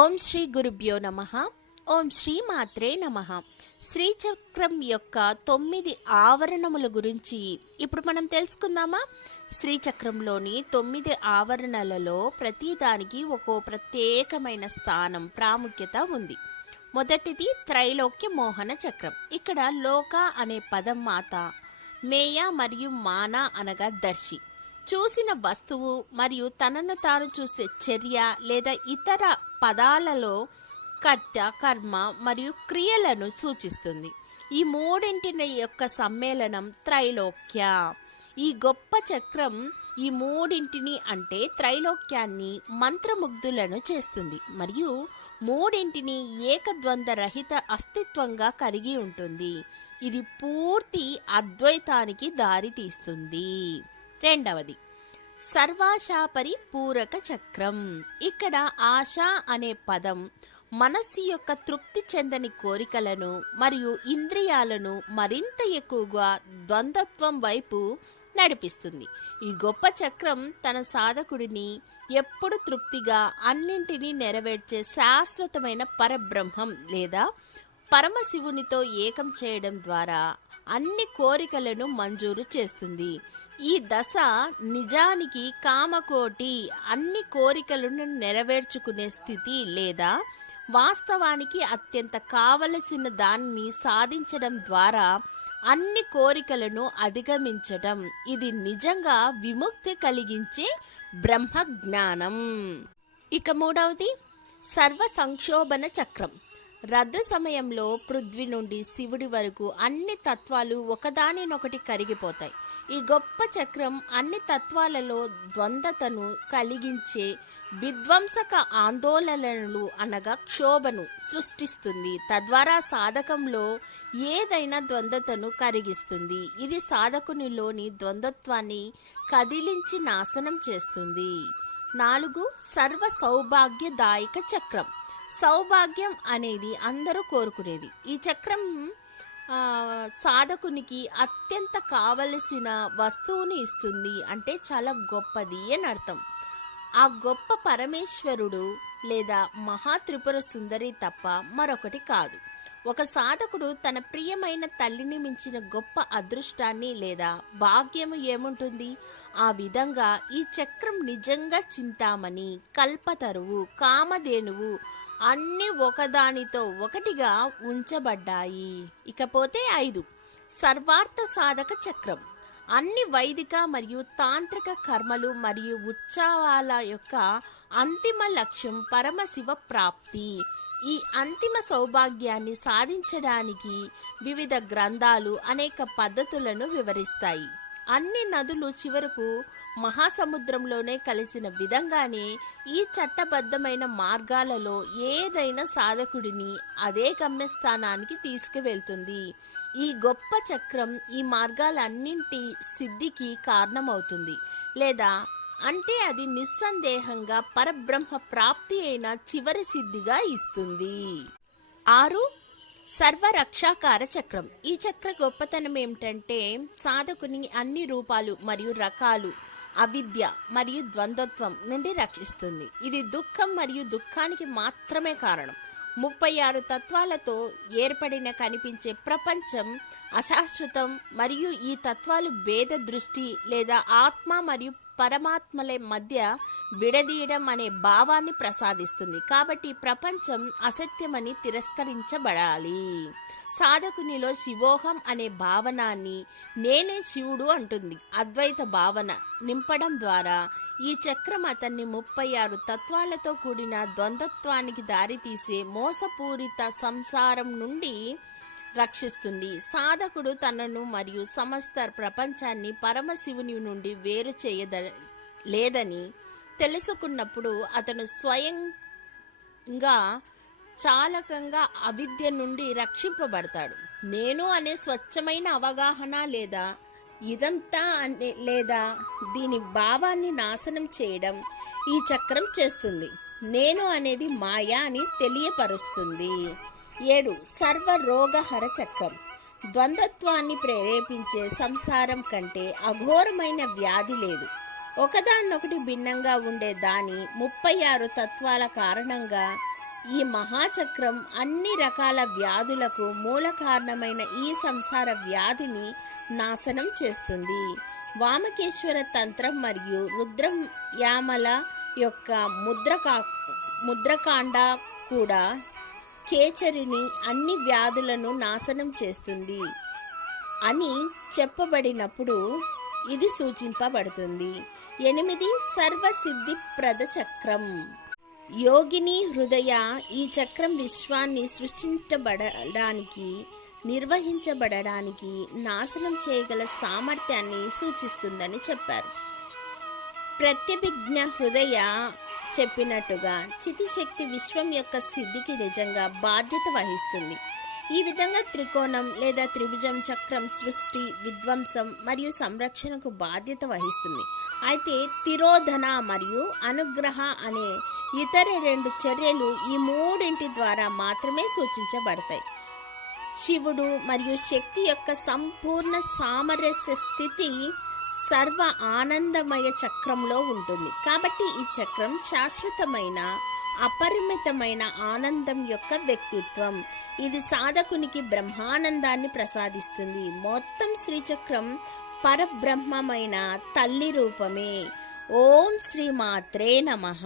ఓం శ్రీ గురుభ్యో నమః. ఓం శ్రీ మాత్రే నమః. శ్రీచక్రం యొక్క 9 ఆవరణముల గురించి ఇప్పుడు మనం తెలుసుకుందామా? శ్రీచక్రంలోని 9 ఆవరణలలో ప్రతిదానికి ఒక్కో ప్రత్యేకమైన స్థానం, ప్రాముఖ్యత ఉంది. మొదటిది త్రైలోక్య మోహన చక్రం. ఇక్కడ లోక అనే పదం మాత, మేయ మరియు మాన అనగా దర్శి, చూసిన వస్తువు మరియు తనను తాను చూసే చర్య లేదా ఇతర పదాలలో కర్త, కర్మ మరియు క్రియలను సూచిస్తుంది. ఈ మూడింటిని యొక్క సమ్మేళనం త్రైలోక్య. ఈ గొప్ప చక్రం ఈ మూడింటిని అంటే త్రైలోక్యాన్ని మంత్రముగ్ధులను చేస్తుంది మరియు మూడింటిని ఏకద్వంద్వ రహిత అస్తిత్వంగా కలిగి ఉంటుంది. ఇది పూర్తి అద్వైతానికి దారి తీస్తుంది. రెండవది సర్వాశాపరి పూరక చక్రం. ఇక్కడ ఆశ అనే పదం మనస్సు యొక్క తృప్తి చెందని కోరికలను మరియు ఇంద్రియాలను మరింత ఎక్కువగా ద్వంద్వత్వం వైపు నడిపిస్తుంది. ఈ గొప్ప చక్రం తన సాధకుడిని ఎప్పుడు తృప్తిగా అన్నింటినీ నెరవేర్చే శాశ్వతమైన పరబ్రహ్మం లేదా పరమశివునితో ఏకం చేయడం ద్వారా అన్ని కోరికలను మంజూరు చేస్తుంది. ఈ దశ నిజానికి కామకోటి, అన్ని కోరికలను నెరవేర్చుకునే స్థితి లేదా వాస్తవానికి అత్యంత కావలసిన దాన్ని సాధించడం ద్వారా అన్ని కోరికలను అధిగమించడం. ఇది నిజంగా విముక్తి కలిగించే బ్రహ్మజ్ఞానం. ఇక మూడవది సర్వ సంక్షోభన చక్రం. రద్దు సమయంలో పృథ్వీ నుండి శివుడి వరకు అన్ని తత్వాలు ఒకదానినొకటి కరిగిపోతాయి. ఈ గొప్ప చక్రం అన్ని తత్వాలలో ద్వంద్వతను కలిగించే విధ్వంసక ఆందోళనలు అనగా క్షోభను సృష్టిస్తుంది. తద్వారా సాధకంలో ఏదైనా ద్వంద్వతను కరిగిస్తుంది. ఇది సాధకునిలోని ద్వంద్వత్వాన్ని కదిలించి నాశనం చేస్తుంది. 4 సర్వ సౌభాగ్యదాయక చక్రం. సౌభాగ్యం అనేది అందరూ కోరుకునేది. ఈ చక్రం సాధకునికి అత్యంత కావలసిన వస్తువుని ఇస్తుంది. అంటే చాలా గొప్పది అని అర్థం. ఆ గొప్ప పరమేశ్వరుడు లేదా మహాత్రిపుర సుందరి తప్ప మరొకటి కాదు. ఒక సాధకుడు తన ప్రియమైన తల్లిని మించిన గొప్ప అదృష్టాన్ని లేదా భాగ్యము ఏముంటుంది? ఆ విధంగా ఈ చక్రం నిజంగా చింతామణి, కల్పతరువు, కామధేనువు అన్నీ ఒకదానితో ఒకటిగా ఉంచబడ్డాయి. ఇకపోతే 5 సర్వార్థ సాధక చక్రం. అన్ని వైదిక మరియు తాంత్రిక కర్మలు మరియు ఉత్సవాల యొక్క అంతిమ లక్ష్యం పరమశివ ప్రాప్తి. ఈ అంతిమ సౌభాగ్యాన్ని సాధించడానికి వివిధ గ్రంథాలు అనేక పద్ధతులను వివరిస్తాయి. అన్ని నదులు చివరకు మహాసముద్రంలోనే కలిసిన విధంగానే ఈ చట్టబద్ధమైన మార్గాలలో ఏదైనా సాధకుడిని అదే గమ్యస్థానానికి తీసుకువెళ్తుంది. ఈ గొప్ప చక్రం ఈ మార్గాలన్నింటి సిద్ధికి కారణమవుతుంది. లేదా అంటే అది నిస్సందేహంగా పరబ్రహ్మ ప్రాప్తి అయిన చివరి సిద్ధిగా ఇస్తుంది. 6 సర్వరక్షాకార చక్రం. ఈ చక్ర గొప్పతనం ఏమిటంటే సాధకుని అన్ని రూపాలు మరియు రకాలు, అవిద్య మరియు ద్వంద్వత్వం నుండి రక్షిస్తుంది. ఇది దుఃఖం మరియు దుఃఖానికి మాత్రమే కారణం. 36 తత్వాలతో ఏర్పడిన కనిపించే ప్రపంచం అశాశ్వతం మరియు ఈ తత్వాలు భేద దృష్టి లేదా ఆత్మ మరియు పరమాత్మల మధ్య విడదీయడం అనే భావాన్ని ప్రసాదిస్తుంది. కాబట్టి ప్రపంచం అసత్యమని తిరస్కరించబడాలి. సాధకునిలో శివోహం అనే భావనాన్ని నేనే శివుడు అంటుంది. అద్వైత భావన నింపడం ద్వారా ఈ చక్రం అతన్ని 36 తత్వాలతో కూడిన ద్వంద్వత్వానికి దారితీసే మోసపూరిత సంసారం నుండి రక్షిస్తుంది. సాధకుడు తనను మరియు సమస్త ప్రపంచాన్ని పరమశివుని నుండి వేరు లేదని తెలుసుకున్నప్పుడు అతను స్వయంగా చాలకంగా అవిద్య నుండి రక్షింపబడతాడు. నేను అనే స్వచ్ఛమైన అవగాహన లేదా ఇదంతా లేదా దీని భావాన్ని నాశనం చేయడం ఈ చక్రం చేస్తుంది. నేను అనేది మాయా అని తెలియపరుస్తుంది. 7 సర్వరోగహర చక్రం. ద్వంద్వత్వాన్ని ప్రేరేపించే సంసారం కంటే అఘోరమైన వ్యాధి లేదు. ఒకదాన్నొకటి భిన్నంగా ఉండే దాని 36 తత్వాల కారణంగా ఈ మహాచక్రం అన్ని రకాల వ్యాధులకు మూల కారణమైన ఈ సంసార వ్యాధిని నాశనం చేస్తుంది. వామకేశ్వర తంత్రం మరియు రుద్రయామల యొక్క ముద్రకాండ కూడా కేచరిని అన్ని వ్యాధులను నాశనం చేస్తుంది అని చెప్పబడినప్పుడు ఇది సూచింపబడుతుంది. 8 సర్వసిద్ధిప్రద చక్రం. యోగిని హృదయ ఈ చక్రం విశ్వాన్ని సృష్టించబడడానికి, నిర్వహించబడడానికి, నాశనం చేయగల సామర్థ్యాన్ని సూచిస్తుందని చెప్పారు. ప్రత్యభిజ్ఞ హృదయ చెప్పినట్టుగా చితిశక్తి విశ్వం యొక్క సిద్ధికి నిజంగా బాధ్యత వహిస్తుంది. ఈ విధంగా త్రికోణం లేదా త్రిభుజం చక్రం సృష్టి, విధ్వంసం మరియు సంరక్షణకు బాధ్యత వహిస్తుంది. అయితే తిరోధన మరియు అనుగ్రహ అనే ఇతర 2 చర్యలు ఈ 3 ద్వారా మాత్రమే సూచించబడతాయి. శివుడు మరియు శక్తి యొక్క సంపూర్ణ సామరస్య స్థితి సర్వ ఆనందమయ చక్రంలో ఉంటుంది. కాబట్టి ఈ చక్రం శాశ్వతమైన అపరిమితమైన ఆనందం యొక్క వ్యక్తిత్వం. ఇది సాధకునికి బ్రహ్మానందాన్ని ప్రసాదిస్తుంది. మొత్తం శ్రీచక్రం పరబ్రహ్మమైన తల్లి రూపమే. ఓం శ్రీ మాత్రే నమః.